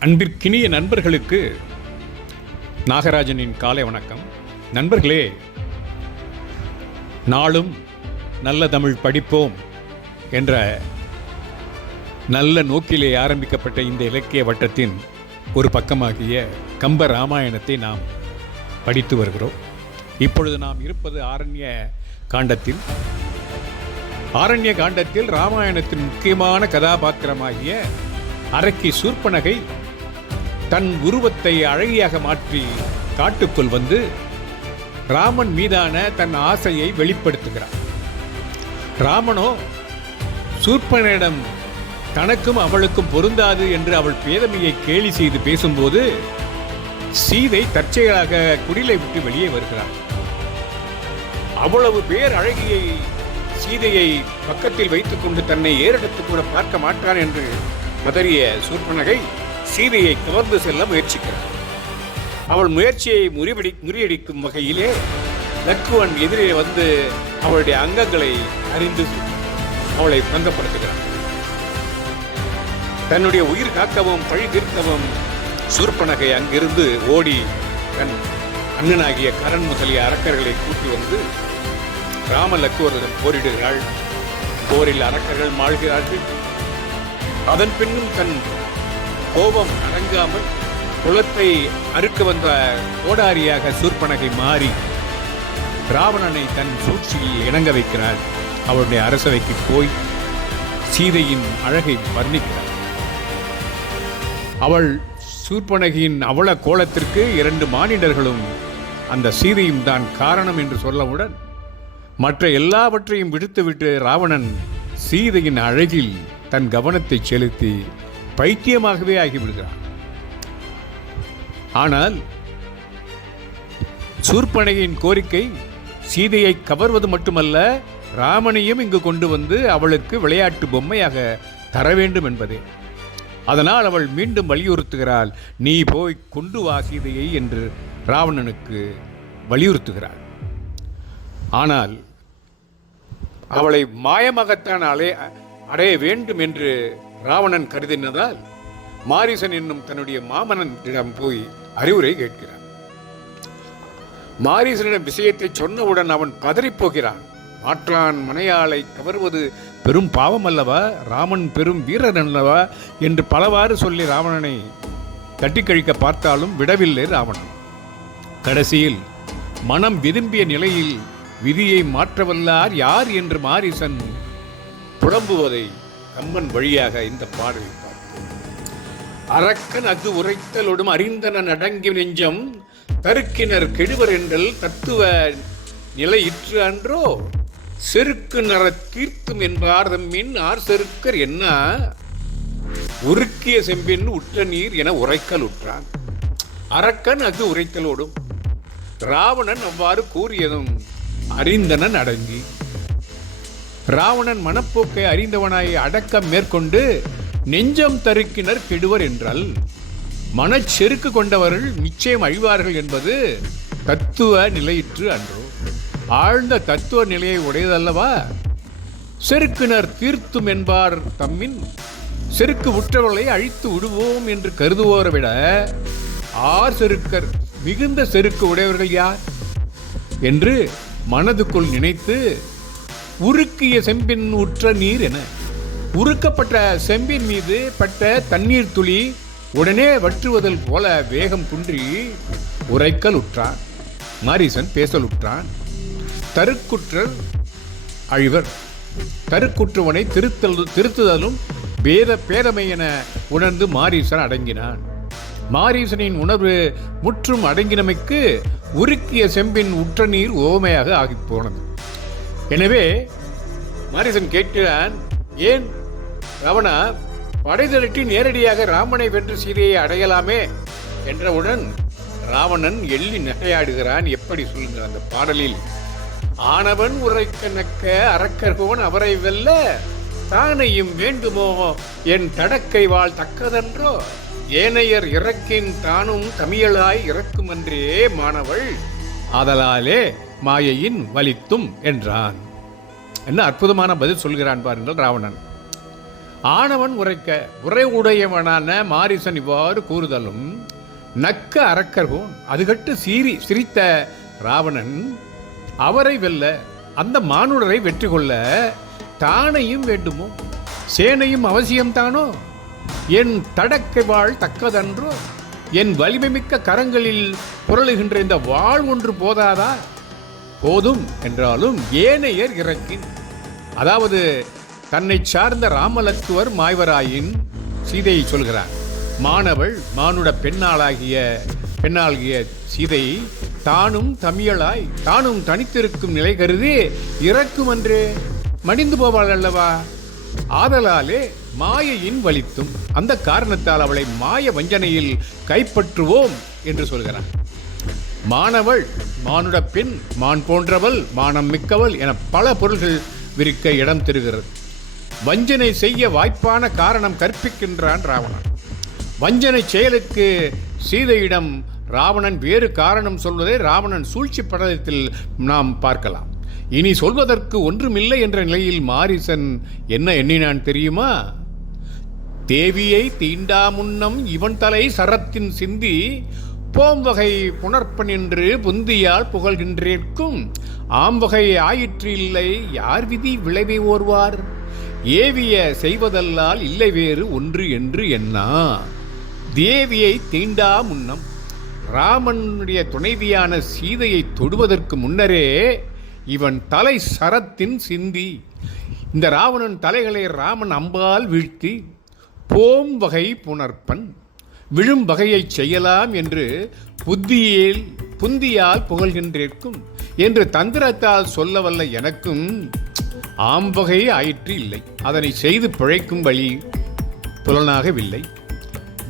அன்பிற்கினிய நண்பர்களுக்கு நாகராஜனின் காலை வணக்கம். நண்பர்களே நாளும் நல்ல தமிழ் படிப்போம் என்ற நல்ல நோக்கிலே ஆரம்பிக்கப்பட்ட இந்த இலக்கிய வட்டத்தின் ஒரு பக்கமாகிய கம்ப ராமாயணத்தை நாம் படித்து வருகிறோம். இப்பொழுது நாம் இருப்பது ஆரண்ய காண்டத்தில். ஆரண்ய காண்டத்தில் ராமாயணத்தின் முக்கியமான கதாபாத்திரமாகிய அரக்கி சூர்ப்பனகை தன் உருவத்தை அழகியாக மாற்றி காட்டுக்குள் வந்து ராமன் மீதான தன் ஆசையை வெளிப்படுத்துகிறார் ராமனோ சூர்ப்பனிடம் தனக்கும் அவளுக்கும் பொருந்தாது என்று அவள் பேதமையை கேலி செய்து பேசும்போது சீதை தற்செயலாக குடிலை விட்டு வெளியே வருகிறார் அவ்வளவு பேர் அழகியை சீதையை பக்கத்தில் வைத்துக்கொண்டு தன்னை ஏறெடுத்து கூட பார்க்க மாட்டான் என்று பதறிய சூர்பனகை சீதையை கவர்ந்து செல்ல முயற்சிக்கிறார். அவள் முயற்சியை முறியடி முறியடிக்கும் வகையிலே லக்குவன் எதிரே வந்து அவளுடைய அங்கங்களை அறிந்து அவளை பங்கப்படுத்துகிறார். தன்னுடைய உயிர் காக்கவும் பழி தீர்க்கவும் சூர்பனகை அங்கிருந்து ஓடி தன் அண்ணனாகிய கரண் முதலிய அரக்கர்களை கூட்டி வந்து ராம லக்குவருடன் போரிடுகிறாள். போரில் அரக்கர்கள் மாழ்கிறார்கள் அதன் பின்னும் தன் கோபம் அடங்காமல் குலத்தை அறுக்க வந்த கோடாரியாக சூர்பனகை மாறி ராவணனை தன் சூழ்ச்சியில் இணங்க வைக்கிறாள். அவளுடைய அரசவைக்கு போய் சீதையின் அழகை வர்ணிக்கிறாள். அவள் சூர்பனகியின் அவல கோலத்திற்கு இரண்டு மானிடர்களும் அந்த சீதையும் தான் காரணம் என்று சொல்லவுடன் மற்ற எல்லாவற்றையும் விடுத்துவிட்டு ராவணன் சீதையின் அழகில் தன் கவனத்தை செலுத்தி பைத்தியமாகவே ஆகிவிடுகிறான். ஆனால் சூர்பனையின் கோரிக்கை சீதையை கவர்வது மட்டுமல்ல ராமனையும் இங்கு கொண்டு வந்து அவளுக்கு விளையாட்டு பொம்மையாக தர வேண்டும் என்பதே. அதனால் அவள் மீண்டும் வலியுறுத்துகிறாள் நீ போய் கொண்டு வா சீதையை என்று ராவணனுக்கு வலியுறுத்துகிறாள். ஆனால் அவளை மாயமாகத்தான் அடைய அடைய வேண்டும் என்று ராவணன் கருதினதால் மாரிசன் என்னும் தன்னுடைய மாமனனிடம் போய் அறிவுரை கேட்கிறான். மாரீசனிடம் விஷயத்தை சொன்னவுடன் அவன் பதறிப்போகிறான். மாற்றான் மனையாளை கவர்வது பெரும் பாவம் அல்லவா? ராமன் பெரும் வீரன் அல்லவா? என்று பலவாறு சொல்லி ராவணனை தட்டிக்கழிக்க பார்த்தாலும் விடவில்லை ராவணன். கடைசியில் மனம் விரும்பிய நிலையில் விதியை மாற்றவல்லார் யார் என்று மாரிசன் புலம்புவதை கம்மன் வழியாக இந்த பாடலை பார்ப்போம் அரக்கன் அது உரைத்தலோடும் அறிந்தனன் அடங்கி நெஞ்சம் தருக்கினர் கெடுவர் என்றல் தத்துவ நிலையிற்று அன்றோ? செருக்கு நர தீர்த்தும் என்பார் தம்மின் ஆர் செருக்கர் என்ன? உருக்கிய செம்பின் உற்ற நீர் என உரைக்கல் உற்றான். அரக்கன் அது உரைத்தலோடும் ராவணன் அவ்வாறு கூறியதும் அறிந்தனன் அடங்கி ராவணன் மனப்போக்கை அறிந்தவனாய் அடக்கம் மேற்கொண்டு நெஞ்சம் தருக்கினர் கெடுவர் என்றால் மனச்செருக்கு கொண்டவர்கள் நிச்சயம் அழிவார்கள் என்பது தத்துவ நிலையிற்று அன்றோ. ஆழ்ந்த தத்துவ நிலையை உடையதல்லவா? செருக்கினர் தீர்த்தும் என்பார் தம்மின் செருக்கு உற்றவர்களை அழித்து விடுவோம் என்று கருதுவோரை விட ஆர் செருக்கர் மிகுந்த செருக்கு உடையவர்கள் யார்? என்று மனதுக்குள் நினைத்து உருக்கிய செம்பின் உற்ற நீர் என. உருக்கப்பட்ட செம்பின் மீது பட்ட தண்ணீர் துளி உடனே வற்றுவதல் போல வேகம் குன்றி உரைக்கல் உற்றான் மாரிசன் பேசலுற்றான். தருக்குற்றர் அழிவர். தருக்குற்றவனை திருத்தல் திருத்துதலும் பேத பேதமை என உணர்ந்து மாரீசன் அடங்கினான். மாரீசனின் உணர்வு முற்றும் அடங்கினமைக்கு உருக்கிய செம்பின் உற்ற நீர் ஓமையாக ஆகிப் போனது. எனவே மாரிசன் கேட்கிறான் ஏன் ராவணா படை திரட்டி நேரடியாக ராமனை வென்று சீதையை அடையலாமே? என்றவுடன் ராவணன் எள்ளி நகையாடுகிறான். எப்படி சொல்லுங்கள் அந்த பாடலில் ஆனவன் உரைக்க நக்க அறக்கர்பவன் அவரை வெல்ல தானையும் வேண்டுமோ? என் தடக்கை வாழ் தக்கதன்றோ? ஏனையர் இறக்கின் தானும் தமியலாய் இறக்குமன்றே மாணவள். ஆதலாலே மாயையின் வலித்தும் என்றான். என்ன அற்புதமான பதில் சொல்கிறான் பாருங்கள் ராவணன். ஆணவன் உரைக்க உரை உடையவனான மாரிசன் இவ்வாறு கூறுதலும் நக்க அரக்கர்கோன் அதுகட்டு சீறி சிரித்த ராவணன் அவரை வெல்ல அந்த மானுடரை வெற்றி கொள்ள தானையும் வேண்டுமோ? சேனையும் அவசியம்தானோ என் தடக்கை வாழ் தக்கதன்றோ? என் வலிமை மிக்க கரங்களில் புரளுகின்ற இந்த வாழ் ஒன்று போதாதா? போதும் என்றாலும் ஏனையர் இறக்கின். அதாவது தன்னை சார்ந்த ராமலத்துவர் மாய்வராயின் சீதையை சொல்கிறார். மாணவள் மானுட பெண்ணாளாகிய பெண்ணாகிய சீதை தானும் தமிழாய் தானும் தனித்திருக்கும் நிலை கருதி இறக்கும் என்று மடிந்து போவாள் அல்லவா? ஆதலாலே மாயையின் வலித்தும் அந்த காரணத்தால் அவளை மாய வஞ்சனையில் கைப்பற்றுவோம் என்று சொல்கிறான். மாணவள் மானுட பெண் மான் போன்றவள் மானம் மிக்கவள் என பல பொருள்கள் விரிக்க இடம் தருகிறது. வஞ்சனை செய்ய வாய்ப்பான காரணம் கற்பிக்கின்றான் ராவணன். வஞ்சனை செயலுக்கு சீதையிடம் ராவணன் வேறு காரணம் சொல்வதை ராவணன் சூழ்ச்சி படலத்தில் நாம் பார்க்கலாம். இனி சொல்வதற்கு ஒன்றுமில்லை என்ற நிலையில் மாரிசன் என்ன எண்ணினான் தெரியுமா? தேவியை தீண்டா முன்னம் இவன் தலை சரத்தின் சிந்தி போம்வகை புணர்ப்பன் என்று புந்தியால் புகழ்கின்றேற்கும். ஆம்பகை ஆயிற்று இல்லை யார் விதி விளைவை ஓர்வார்? ஏவிய செய்வதல்லால் இல்லை வேறு ஒன்று என்று எண்ணா. தேவியை தீண்டா முன்னம் ராமனுடைய துணைவியான சீதையை தொடுவதற்கு முன்னரே இவன் தலை சரத்தின் சிந்தி. இந்த ராவணன் தலைகளை ராமன் அம்பால் வீழ்த்தி போம் வகை புணர்ப்பன். விழும் வகையைச் செய்யலாம் என்று புத்தியில் புந்தியால் புகழ்கின்றிருக்கும் என்று தந்திரத்தால் சொல்ல வல்ல எனக்கும் ஆம்பகை ஆயிற்று இல்லை. அதனை செய்து பிழைக்கும் வழி புலனாகவில்லை.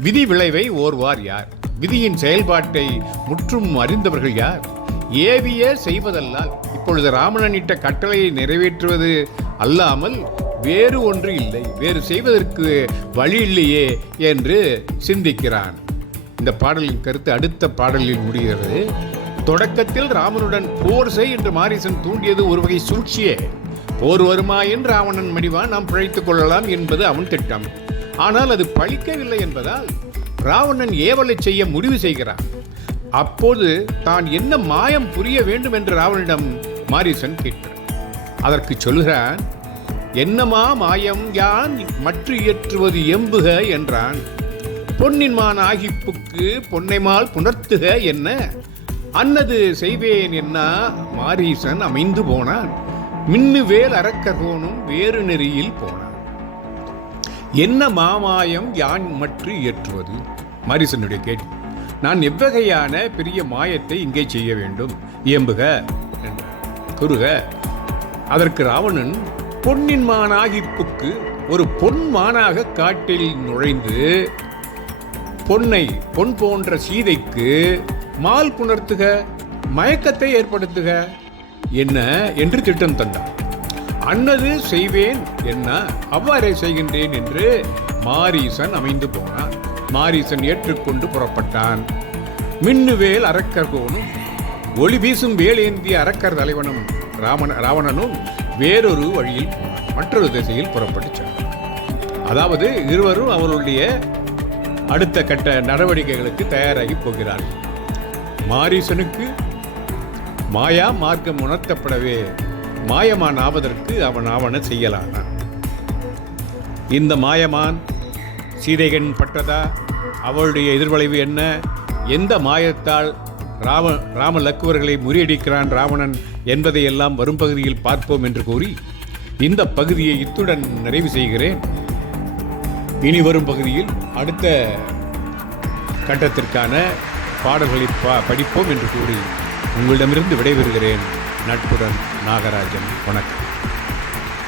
விதி விளைவை ஓர்வார் யார்? விதியின் செயல்பாட்டை முற்றும் அறிந்தவர்கள் யார்? ஏவிய செய்வதல்லால் இப்பொழுது ராமணன் இட்ட கட்டளையை நிறைவேற்றுவது அல்லாமல் வேறு ஒன்று இல்லை. வேறு செய்வதற்கு வழி இல்லையே என்று சிந்திக்கிறான். இந்த பாடலின் கருத்து அடுத்த பாடலில் முடிகிறது. தொடக்கத்தில் ராமனுடன் போர் செய் என்று மாரிசன் தூண்டியது ஒரு வகை சூழ்ச்சியே. போர் வருமாயின் ராவணன் மடிவான் நாம் பிழைத்துக் கொள்ளலாம் என்பது அவன் திட்டம். ஆனால் அது பழிக்கவில்லை என்பதால் ராவணன் ஏவலை செய்ய முடிவு செய்கிறான். அப்போது தான் என்ன மாயம் புரிய வேண்டும் என்று ராவனிடம் மாரிசன் கேட்கிறான். அதற்கு சொல்கிறான் என்னமா மாயம்? யான் மற்ற இயற்றுவது எம்புக என்றான். பொன்னின்மான் ஆகிப்புக்கு பொன்னைமால் புணர்த்துக என்ன? அன்னது செய்வேன் என்ன? மாரீசன் அமைந்து போனான். மின்னு வேல் அரக்ககோனும் வேறு நெறியில் போனான். என்ன மாமாயம்? யான் மற்ற இயற்றுவது மாரீசனுடைய கேள்வி. நான் எவ்வகையான பெரிய மாயத்தை இங்கே செய்ய வேண்டும்? இயம்புக குருக அதற்கு ராவணன் பொன்னின் மானாகிப்புக்கு ஒரு பொன் மானாக காட்டில் நுழைந்து பொன்னை பொன் போன்ற சீதைக்கு மால் புணர்த்துக மயக்கத்தை ஏற்படுத்துக என்ன என்று திட்டம் தந்தான். அன்னது செய்வேன் என்ன அவ்வாறே செய்கின்றேன் என்று மாரீசன் அமைந்து போனான். மாரீசன் ஏற்றுக்கொண்டு புறப்பட்டான். மின்னுவேல் அரக்கர்கோனும் ஒளி வீசும் வேலேந்திய அரக்கர் தலைவனும் ராமன் ராவணனும் வேறொரு வழியில் மற்றொரு திசையில் புறப்பட்டு அதாவது இருவரும் அவருடைய அடுத்த கட்ட நடவடிக்கைகளுக்கு தயாராகி போகிறார்கள். மாரீசனுக்கு மாயா மார்க்கம் உணர்த்தப்படவே மாயமான் ஆவதற்கு அவன் ஆவண செய்யலானான் இந்த மாயமான் சீதைகன் பட்டதா அவளுடைய எதிர்வளைவு என்ன? எந்த மாயத்தால் ராம ராம லக்குவர்களை முறியடிக்கிறான் ராவணன் என்பதை எல்லாம் வரும் பகுதியில் பார்ப்போம் என்று கூறி இந்த பகுதியை இத்துடன் நிறைவு செய்கிறேன். இனி வரும் பகுதியில் அடுத்த கட்டத்திற்கான பாடல்களை பா படிப்போம் என்று கூறி உங்களிடமிருந்து விடைபெறுகிறேன். நட்புடன் நாகராஜன் வணக்கம்.